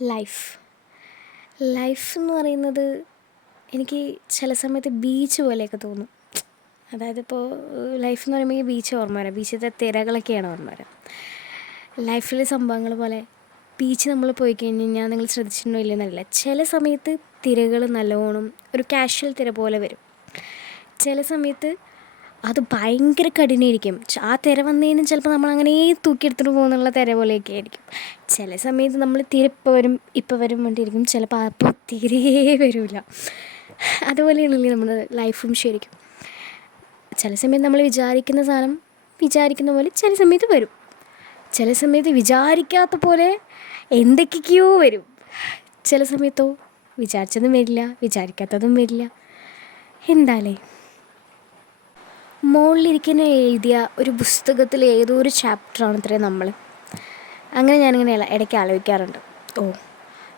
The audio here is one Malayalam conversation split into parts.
ലൈഫ് ലൈഫ് എന്ന് പറയുന്നത് എനിക്ക് ചില സമയത്ത് ബീച്ച് പോലെയൊക്കെ തോന്നും. അതായത് ഇപ്പോൾ ലൈഫ് എന്ന് പറയുമ്പോൾ ഈ ബീച്ച് ഓർമ്മ വരാം, ബീച്ചിലത്തെ തിരകളൊക്കെയാണ് ഓർമ്മ വരാം. ലൈഫിലെ സംഭവങ്ങൾ പോലെ ബീച്ച് നമ്മൾ പോയി കഴിഞ്ഞ് കഴിഞ്ഞാൽ നിങ്ങൾ ശ്രദ്ധിച്ചിട്ടുണ്ടോ ഇല്ലെന്നറിയില്ല, ചില സമയത്ത് തിരകൾ നല്ലോണം ഒരു കാഷ്വൽ തിര പോലെ വരും. ചില സമയത്ത് അത് ഭയങ്കര കഠിനമായിരിക്കും. ആ തിര വന്നു കഴിഞ്ഞാൽ ചിലപ്പോൾ നമ്മളങ്ങനെ തൂക്കിയെടുത്തിട്ട് പോകുന്നുള്ള തിര പോലെയൊക്കെ ആയിരിക്കും. ചില സമയത്ത് നമ്മൾ തീരെ ഇപ്പോൾ വരും വേണ്ടിയിരിക്കും, ചിലപ്പോൾ അപ്പോൾ തീരെ വരില്ല. അതുപോലെയാണല്ലേ നമ്മുടെ ലൈഫും ശരിക്കും. ചില സമയത്ത് നമ്മൾ വിചാരിക്കുന്ന സാധനം വിചാരിക്കുന്ന പോലെ ചില സമയത്ത് വരും, ചില സമയത്ത് വിചാരിക്കാത്ത പോലെ എന്തൊക്കെയോ വരും. ചില സമയത്തോ വിചാരിച്ചതും വരില്ല, വിചാരിക്കാത്തതും വരില്ല. എന്താലേ, മുകളിലിരിക്കുന്ന എഴുതിയ ഒരു പുസ്തകത്തിൽ ഏതോ ഒരു ചാപ്റ്ററാണ് ഇത്രയും നമ്മൾ. അങ്ങനെ ഞാനിങ്ങനെ ഇടയ്ക്ക് ആലോചിക്കാറുണ്ട്,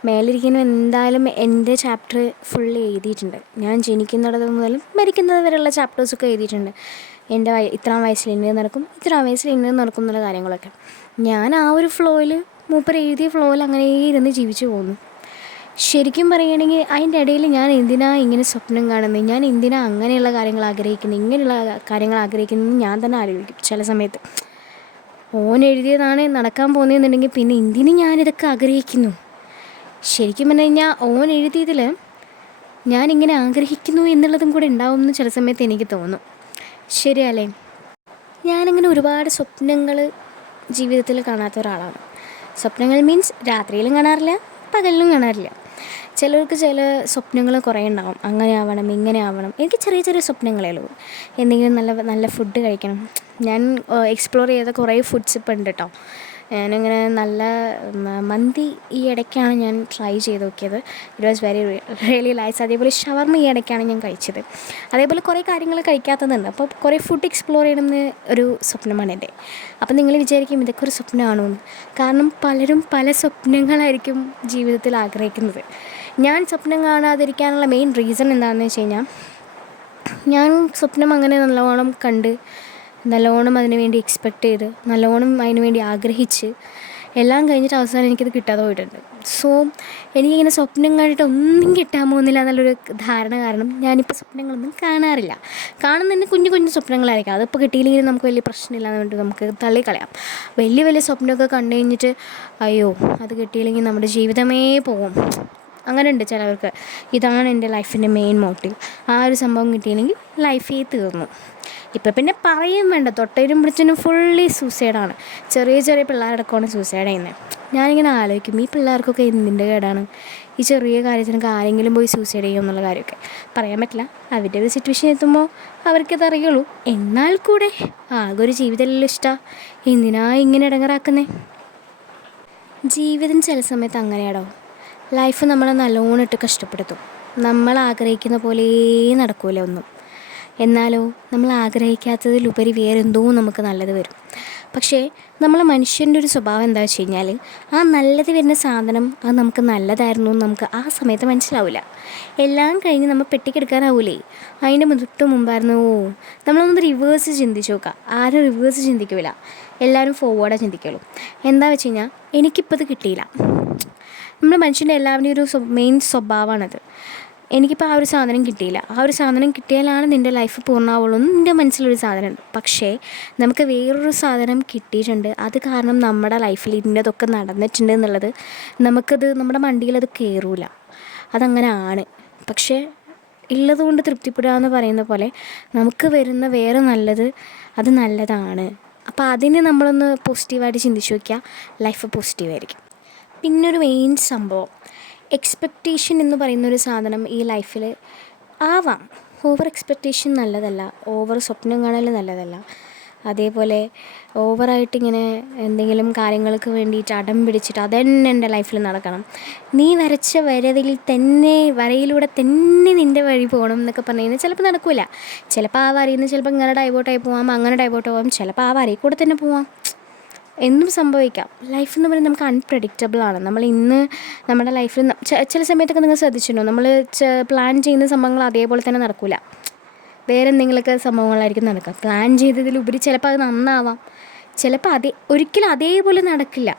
മേലിരിക്കുന്ന എന്തായാലും എൻ്റെ ചാപ്റ്റർ ഫുള്ള് എഴുതിയിട്ടുണ്ട്. ഞാൻ ജനിക്കുന്നിടത്ത് മുതലും മരിക്കുന്നത് വരെയുള്ള ചാപ്റ്റേഴ്സൊക്കെ എഴുതിയിട്ടുണ്ട്. എൻ്റെ ഇത്രാം വയസ്സിൽ ഇന്നത് നടക്കും, ഇത്രാം വയസ്സിൽ ഇന്നത് നടക്കും എന്നുള്ള കാര്യങ്ങളൊക്കെ. ഞാൻ ആ ഒരു ഫ്ലോയിൽ, മൂപ്പർ എഴുതിയ ഫ്ലോയിൽ അങ്ങനെ ഇരുന്ന് ജീവിച്ചു പോകുന്നു. ശരിക്കും പറയുകയാണെങ്കിൽ അതിൻ്റെ ഇടയിൽ ഞാൻ എന്തിനാ ഇങ്ങനെ സ്വപ്നം കാണുന്നത്, ഞാൻ എന്തിനാ അങ്ങനെയുള്ള കാര്യങ്ങൾ ആഗ്രഹിക്കുന്നത്, ഇങ്ങനെയുള്ള കാര്യങ്ങൾ ആഗ്രഹിക്കുന്നത് ഞാൻ തന്നെ ആലോചിക്കും ചില സമയത്ത്. ഓൻ എഴുതിയതാണ് നടക്കാൻ പോകുന്നതെന്നുണ്ടെങ്കിൽ പിന്നെ എന്തിനും ഞാനിതൊക്കെ ആഗ്രഹിക്കുന്നു. ശരിക്കും പറഞ്ഞു കഴിഞ്ഞാൽ ഓൻ എഴുതിയതിൽ ഞാനിങ്ങനെ ആഗ്രഹിക്കുന്നു എന്നുള്ളതും കൂടെ ഉണ്ടാവും എന്ന് ചില സമയത്ത് എനിക്ക് തോന്നും. ശരിയല്ലേ? ഞാനിങ്ങനെ ഒരുപാട് സ്വപ്നങ്ങൾ ജീവിതത്തിൽ കാണാത്ത ഒരാളാണ്. സ്വപ്നങ്ങൾ മീൻസ് രാത്രിയിലും കാണാറില്ല, പകലിലും കാണാറില്ല. ചിലർക്ക് ചില സ്വപ്നങ്ങൾ കുറേ ഉണ്ടാവും, അങ്ങനെ ആവണം ഇങ്ങനെ ആവണം. എനിക്ക് ചെറിയ ചെറിയ സ്വപ്നങ്ങളേ ഉള്ളൂ. എന്തെങ്കിലും നല്ല നല്ല ഫുഡ് കഴിക്കണം. ഞാൻ എക്സ്പ്ലോർ ചെയ്ത കുറേ ഫുഡ്സ് ഇപ്പം ഉണ്ട് കേട്ടോ. ഞാനിങ്ങനെ നല്ല മന്തി ഈ ഇടയ്ക്കാണ് ഞാൻ ട്രൈ ചെയ്ത് നോക്കിയത്. It was very really nice. അതേപോലെ ഷവർമ ഈ ഇടയ്ക്കാണ് ഞാൻ കഴിച്ചത്. അതേപോലെ കുറേ കാര്യങ്ങൾ കഴിക്കാത്തതുണ്ട്. അപ്പോൾ കുറേ ഫുഡ് എക്സ്പ്ലോർ ചെയ്യണമെന്ന് ഒരു സ്വപ്നമാണ് എൻ്റെ. അപ്പം നിങ്ങൾ വിചാരിക്കും ഇതൊക്കെ ഒരു സ്വപ്നമാണോ എന്ന്. കാരണം പലരും പല സ്വപ്നങ്ങളായിരിക്കും ജീവിതത്തിൽ ആഗ്രഹിക്കുന്നത്. ഞാൻ സ്വപ്നം കാണാതിരിക്കാനുള്ള മെയിൻ റീസൺ എന്താണെന്ന് വെച്ച് കഴിഞ്ഞാൽ, ഞാൻ സ്വപ്നം അങ്ങനെ നല്ലോണം കണ്ട്, നല്ലോണം അതിനു വേണ്ടി എക്സ്പെക്റ്റ് ചെയ്ത്, നല്ലോണം അതിനു വേണ്ടി ആഗ്രഹിച്ച് എല്ലാം കഴിഞ്ഞിട്ട് അവസാനം എനിക്കത് കിട്ടാതെ പോയിട്ടുണ്ട്. സോ എനിക്കിങ്ങനെ സ്വപ്നം കണ്ടിട്ട് ഒന്നും കിട്ടാൻ പോകുന്നില്ല എന്നുള്ളൊരു ധാരണ കാരണം ഞാനിപ്പോൾ സ്വപ്നങ്ങളൊന്നും കാണാറില്ല. കാണുന്നതിന് കുഞ്ഞു കുഞ്ഞു സ്വപ്നങ്ങളായിരിക്കും. അതിപ്പോൾ കിട്ടിയില്ലെങ്കിലും നമുക്ക് വലിയ പ്രശ്നമില്ല എന്നുകൊണ്ട് നമുക്ക് തള്ളിക്കളയാം. വലിയ വലിയ സ്വപ്നമൊക്കെ കണ്ടു കഴിഞ്ഞിട്ട് അയ്യോ അത് കിട്ടിയില്ലെങ്കിൽ നമ്മുടെ ജീവിതമേ പോകും. അങ്ങനെ ഉണ്ട് ചിലവർക്ക്. ഇതാണ് എൻ്റെ ലൈഫിൻ്റെ മെയിൻ മോട്ടീവ്. ആ ഒരു സംഭവം കിട്ടിയില്ലെങ്കിൽ ലൈഫേ തീർന്നു. ഇപ്പം പിന്നെ പറയും വേണ്ട, തൊട്ടതിനും പിടിച്ചതിനും ഫുള്ളി സൂസൈഡാണ്. ചെറിയ ചെറിയ പിള്ളേരടക്കമാണ് സൂസൈഡ് ചെയ്യുന്നത്. ഞാനിങ്ങനെ ആലോചിക്കും, ഈ പിള്ളേർക്കൊക്കെ എന്തിൻ്റെ കേടാണ് ഈ ചെറിയ കാര്യത്തിനൊക്കെ ആരെങ്കിലും പോയി സൂസൈഡ് ചെയ്യും എന്നുള്ള കാര്യമൊക്കെ. പറയാൻ പറ്റില്ല, അവരുടെ ഒരു സിറ്റുവേഷൻ എത്തുമ്പോൾ അവർക്കത് അറിയുള്ളൂ. എന്നാൽ കൂടെ ആകെ ഒരു ജീവിതമല്ലല്ലോ ഇഷ്ടമാണ്, എന്തിനാ ഇങ്ങനെ ഇടങ്ങറാക്കുന്നേ. ജീവിതം ചില സമയത്ത് അങ്ങനെയാടോ. ലൈഫ് നമ്മളെ നല്ലോണം ഇട്ട് കഷ്ടപ്പെടുത്തും. നമ്മൾ ആഗ്രഹിക്കുന്ന പോലെ നടക്കൂല ഒന്നും. എന്നാലോ നമ്മൾ ആഗ്രഹിക്കാത്തതിലുപരി വേറെന്തോ നമുക്ക് നല്ലത് വരും. പക്ഷേ നമ്മളെ മനുഷ്യൻ്റെ ഒരു സ്വഭാവം എന്താ വെച്ച് കഴിഞ്ഞാൽ, ആ നല്ലത് വരുന്ന സാധനം അത് നമുക്ക് നല്ലതായിരുന്നു എന്ന് നമുക്ക് ആ സമയത്ത് മനസ്സിലാവില്ല. എല്ലാം കഴിഞ്ഞ് നമ്മൾ പെട്ടിക്കെടുക്കാനാവൂലേ, അതിൻ്റെ തൊട്ട് മുമ്പായിരുന്നു. നമ്മളൊന്ന് റിവേഴ്സ് ചിന്തിച്ച് നോക്കുക. ആരും റിവേഴ്സ് ചിന്തിക്കില്ല, എല്ലാവരും ഫോർവേഡാണ് ചിന്തിക്കുള്ളൂ. എന്താ വെച്ച് കഴിഞ്ഞാൽ എനിക്കിപ്പോൾ ഇത് കിട്ടിയില്ല. നമ്മുടെ മനുഷ്യൻ്റെ എല്ലാവരുടെയും ഒരു മെയിൻ സ്വഭാവമാണത്. എനിക്കിപ്പോൾ ആ ഒരു സാധനം കിട്ടിയില്ല, ആ ഒരു സാധനം കിട്ടിയാലാണ് നിൻ്റെ ലൈഫ് പൂർണ്ണമാവുള്ളൂ എന്ന് നിൻ്റെ മനസ്സിലൊരു സാധനമുണ്ട്. പക്ഷേ നമുക്ക് വേറൊരു സാധനം കിട്ടിയിട്ടുണ്ട്, അത് കാരണം നമ്മുടെ ലൈഫിൽ ഇന്നതൊക്കെ നടന്നിട്ടുണ്ട് എന്നുള്ളത് നമുക്കത് നമ്മുടെ മണ്ടിയിലത് കയറൂല. അതങ്ങനെ ആണ്. പക്ഷേ ഉള്ളതുകൊണ്ട് തൃപ്തിപ്പെടുക എന്ന് പറയുന്ന പോലെ നമുക്ക് വരുന്ന വേറെ നല്ലത് അത് നല്ലതാണ്. അപ്പോൾ അതിനെ നമ്മളൊന്ന് പോസിറ്റീവായിട്ട് ചിന്തിച്ച് നോക്കിയാൽ ലൈഫ് പോസിറ്റീവായിരിക്കും. പിന്നൊരു മെയിൻ സംഭവം, എക്സ്പെക്റ്റേഷൻ എന്ന് പറയുന്നൊരു സാധനം ഈ ലൈഫിൽ ആവാം. ഓവർ എക്സ്പെക്റ്റേഷൻ നല്ലതല്ല, ഓവർ സ്വപ്നം കാണൽ നല്ലതല്ല. അതേപോലെ ഓവറായിട്ടിങ്ങനെ എന്തെങ്കിലും കാര്യങ്ങൾക്ക് വേണ്ടിയിട്ട് അടം പിടിച്ചിട്ട് അതന്നെ എൻ്റെ ലൈഫിൽ നടക്കണം, നീ വരച്ച വരയിലൂടെ തന്നെ നിൻ്റെ വഴി പോകണം എന്നൊക്കെ പറഞ്ഞു കഴിഞ്ഞാൽ ചിലപ്പോൾ നടക്കില്ല. ചിലപ്പോൾ ആ വരയിൽ നിന്ന് ചിലപ്പോൾ ഇങ്ങനെ ഡൈവേർട്ടായി പോവാം, അങ്ങനെ ഡൈവേർട്ട് പോവാം, ചിലപ്പോൾ ആ വരയിൽ കൂടെ തന്നെ പോവാം. എന്തും സംഭവിക്കാം. ലൈഫ് എന്ന് പറയുന്നത് നമുക്ക് അൺപ്രഡിക്റ്റബിളാണ്. നമ്മൾ ഇന്ന് നമ്മുടെ ലൈഫിൽ ചില സമയത്തൊക്കെ നിങ്ങൾ ശ്രദ്ധിച്ചിട്ടുണ്ടോ, നമ്മൾ പ്ലാൻ ചെയ്യുന്ന സംഭവങ്ങൾ അതേപോലെ തന്നെ നടക്കില്ല. വേറെ എന്തെങ്കിലുമൊക്കെ സംഭവങ്ങളായിരിക്കും നടക്കുക. പ്ലാൻ ചെയ്തതിലുപരി ചിലപ്പോൾ അത് നന്നാവാം, ചിലപ്പോൾ ഒരിക്കലും അതേപോലെ നടക്കില്ല.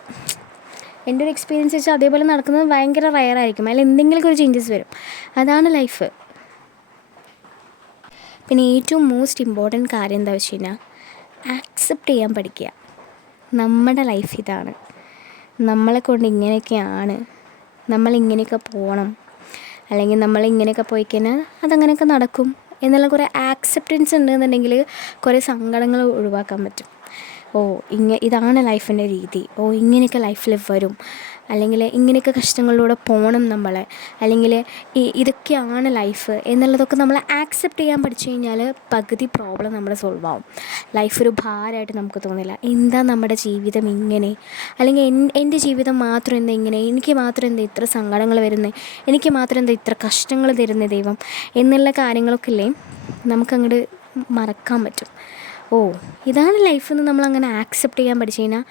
എൻ്റെ ഒരു എക്സ്പീരിയൻസ് വെച്ചാൽ അതേപോലെ നടക്കുന്നത് ഭയങ്കര റയറായിരിക്കും. അതിൽ എന്തെങ്കിലുമൊക്കെ ഒരു ചേഞ്ചസ് വരും. അതാണ് ലൈഫ്. പിന്നെ ഏറ്റവും മോസ്റ്റ് ഇമ്പോർട്ടൻറ്റ് കാര്യം എന്താ വെച്ച് കഴിഞ്ഞാൽ ആക്സെപ്റ്റ് ചെയ്യാൻ പഠിക്കുക. നമ്മുടെ ലൈഫ് ഇതാണ്, നമ്മളെ കൊണ്ട് ഇങ്ങനെയൊക്കെയാണ്, നമ്മളിങ്ങനെയൊക്കെ പോകണം, അല്ലെങ്കിൽ നമ്മളിങ്ങനെയൊക്കെ പോയി കഴിഞ്ഞാൽ അതങ്ങനെയൊക്കെ നടക്കും എന്നുള്ള കുറേ ആക്സെപ്റ്റൻസ് ഉണ്ടെന്നുണ്ടെങ്കിൽ കുറേ സങ്കടങ്ങൾ ഒഴിവാക്കാൻ പറ്റും. ഇതാണ് ലൈഫിൻ്റെ രീതി, ഇങ്ങനെയൊക്കെ ലൈഫിൽ വരും, അല്ലെങ്കിൽ ഇങ്ങനെയൊക്കെ കഷ്ടങ്ങളിലൂടെ പോകണം നമ്മൾ, അല്ലെങ്കിൽ ഇതൊക്കെയാണ് ലൈഫ് എന്നുള്ളതൊക്കെ നമ്മൾ ആക്സെപ്റ്റ് ചെയ്യാൻ പഠിച്ചു കഴിഞ്ഞാൽ പകുതി പ്രോബ്ലം നമ്മൾ സോൾവ് ആവും. ലൈഫ് ഒരു ഭാരമായിട്ട് നമുക്ക് തോന്നില്ല. എന്താ നമ്മുടെ ജീവിതം ഇങ്ങനെ, അല്ലെങ്കിൽ എൻ്റെ ജീവിതം മാത്രം എന്താ ഇങ്ങനെ, എനിക്ക് മാത്രം എന്താ ഇത്ര സങ്കടങ്ങൾ വരുന്നത്, എനിക്ക് മാത്രം എന്താ ഇത്ര കഷ്ടങ്ങൾ തരുന്നത് ദൈവം എന്നുള്ള കാര്യങ്ങളൊക്കെ ഇല്ലേ നമുക്കങ്ങോട്ട് മറക്കാൻ പറ്റും. ഇതാണ് ലൈഫെന്ന് നമ്മളങ്ങനെ ആക്സെപ്റ്റ് ചെയ്യാൻ പഠിച്ചു കഴിഞ്ഞാൽ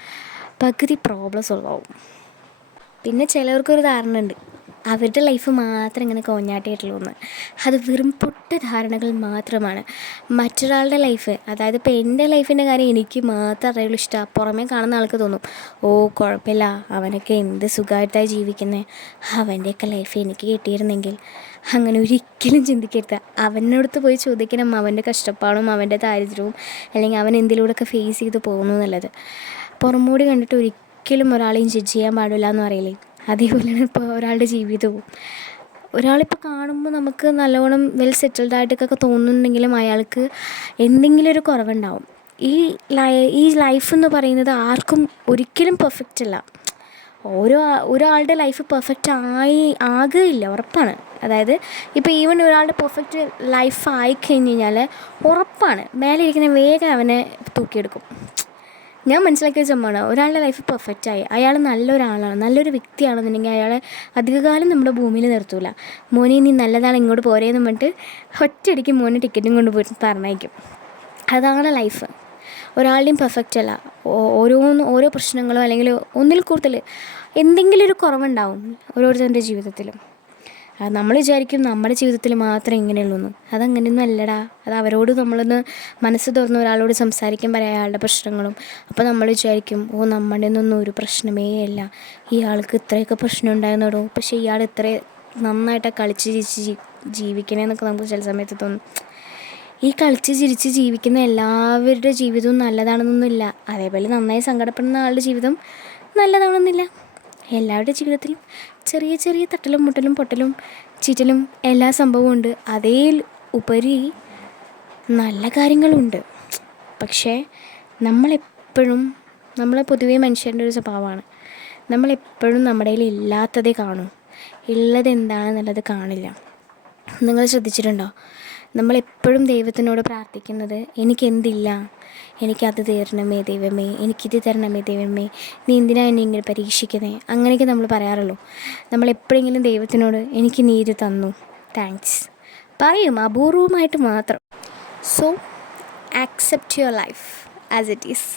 പകുതി പ്രോബ്ലം സോൾവ് ആവും. പിന്നെ ചിലവർക്കൊരു ധാരണ ഉണ്ട്, അവരുടെ ലൈഫ് മാത്രം ഇങ്ങനെ കോഞ്ഞാട്ടിയിട്ടുള്ളൂ എന്ന്. അത് വെറും പൊട്ട ധാരണകൾ മാത്രമാണ്. മറ്റൊരാളുടെ ലൈഫ്, അതായത് ഇപ്പോൾ എൻ്റെ ലൈഫിൻ്റെ കാര്യം എനിക്ക് മാത്രം അറിയുള്ളൂ ഇഷ്ടമാണ്, പുറമേ കാണുന്ന ആൾക്ക് തോന്നും കുഴപ്പമില്ല, അവനൊക്കെ എന്ത് സുഖമായിട്ടാണ് ജീവിക്കുന്നത്, അവൻ്റെയൊക്കെ ലൈഫ് എനിക്ക് കിട്ടിയിരുന്നെങ്കിൽ. അങ്ങനെ ഒരിക്കലും ചിന്തിക്കരുത്. അവനോടത്ത് പോയി ചോദിക്കണം അവൻ്റെ കഷ്ടപ്പാടും അവൻ്റെ ദാരിദ്ര്യവും, അല്ലെങ്കിൽ അവൻ എന്തിലൂടെയൊക്കെ ഫേസ് ചെയ്ത് പോകുന്നു എന്നുള്ളത്. പുറമോടി കണ്ടിട്ട് ഒരിക്കലും ഒരാളെയും ജഡ്ജ് ചെയ്യാൻ പാടില്ല എന്ന് പറയില്ലേ, അതേപോലെയാണ് ഇപ്പോൾ ഒരാളുടെ ജീവിതവും. ഒരാളിപ്പോൾ കാണുമ്പോൾ നമുക്ക് നല്ലോണം വെൽ സെറ്റിൽഡ് ആയിട്ടൊക്കെ തോന്നുന്നുണ്ടെങ്കിലും അയാൾക്ക് എന്തെങ്കിലും ഒരു കുറവുണ്ടാവും. ഈ ലൈഫ് എന്ന് പറയുന്നത് ആർക്കും ഒരിക്കലും പെർഫെക്റ്റ് അല്ല. ഒരാളുടെ ലൈഫ് പെർഫെക്റ്റ് ആകുകയില്ല, ഉറപ്പാണ്. അതായത് ഇപ്പോൾ ഈവൻ ഒരാളുടെ പെർഫെക്റ്റ് ലൈഫ് ആയിക്കഴിഞ്ഞ് കഴിഞ്ഞാൽ ഉറപ്പാണ് മേലെ ഇരിക്കുന്ന വേഗം അവനെ തൂക്കിയെടുക്കും. ഞാൻ മനസ്സിലാക്കിയ സംഭവമാണ്, ഒരാളുടെ ലൈഫ് പെർഫെക്റ്റായി, അയാൾ നല്ലൊരാളാണ്, നല്ലൊരു വ്യക്തിയാണെന്നുണ്ടെങ്കിൽ അയാളെ അധികകാലം നമ്മുടെ ഭൂമിയിൽ നിർത്തൂല. മോനെ നീ നല്ലതാണ്, ഇങ്ങോട്ട് പോരേന്ന് പറഞ്ഞിട്ട് ഒറ്റയടിക്ക് മോനെ ടിക്കറ്റും കൊണ്ടുപോയിട്ട് പറഞ്ഞയക്കും. അതാണ് ലൈഫ്. ഒരാളുടെയും പെർഫെക്റ്റ് അല്ല. ഓരോ പ്രശ്നങ്ങളോ അല്ലെങ്കിൽ ഒന്നിൽ കൂടുതൽ എന്തെങ്കിലും ഒരു കുറവുണ്ടാവും ഓരോരുത്തരുടെ ജീവിതത്തിലും. നമ്മൾ വിചാരിക്കും നമ്മുടെ ജീവിതത്തിൽ മാത്രമേ ഇങ്ങനെയുള്ളൂ എന്ന്. അതങ്ങനെയൊന്നും അല്ലടാ. അത് അവരോട് നമ്മളൊന്ന് മനസ്സ് തുറന്ന് ഒരാളോട് സംസാരിക്കാൻ അയാളുടെ പ്രശ്നങ്ങളും, അപ്പോൾ നമ്മൾ വിചാരിക്കും നമ്മുടെ ഒന്നും ഒരു പ്രശ്നമേ അല്ല, ഈ ആൾക്ക് ഇത്രയൊക്കെ പ്രശ്നം ഉണ്ടായിരുന്നോടോ, പക്ഷേ ഇയാൾ ഇത്ര നന്നായിട്ട് കളിച്ച് ചിരിച്ച് ജീവിക്കണേന്നൊക്കെ നമുക്ക് ചില സമയത്ത് തോന്നും. ഈ കളിച്ച് ചിരിച്ച് ജീവിക്കുന്ന എല്ലാവരുടെ ജീവിതവും നല്ലതാണെന്നൊന്നുമില്ല. അതേപോലെ നന്നായി സങ്കടപ്പെടുന്ന ആളുടെ ജീവിതം നല്ലതാണെന്നില്ല. എല്ലാവരുടെ ജീവിതത്തിലും ചെറിയ ചെറിയ തട്ടലും മുട്ടലും പൊട്ടലും ചീറ്റലും എല്ലാ സംഭവവും ഉണ്ട്. അതിൽ ഉപരി നല്ല കാര്യങ്ങളുണ്ട്. പക്ഷേ നമ്മൾ പൊതുവേ മനുഷ്യൻ്റെ ഒരു സ്വഭാവമാണ്, നമ്മളെപ്പോഴും നമ്മുടെ കയ്യിൽ ഇല്ലാത്തതേ കാണൂ, ഉള്ളത് എന്താണെന്നുള്ളത് കാണില്ല. നിങ്ങൾ ശ്രദ്ധിച്ചിട്ടുണ്ടോ? നമ്മളെപ്പോഴും ദൈവത്തിനോട് പ്രാർത്ഥിക്കുന്നത് എനിക്കെന്തില്ല, എനിക്കത് തരണമേ ദൈവമേ, എനിക്കിത് തരണമേ ദൈവമേ, നീ എന്തിനാണ് എന്നെ ഇങ്ങനെ പരീക്ഷിക്കുന്നത്, അങ്ങനെയൊക്കെ നമ്മൾ പറയാറുള്ളൂ. നമ്മളെപ്പോഴെങ്കിലും ദൈവത്തിനോട് എനിക്ക് നീ ഇത് തന്നു, താങ്ക്സ് പറയും, അപൂർവമായിട്ട് മാത്രം. So accept your life as it is.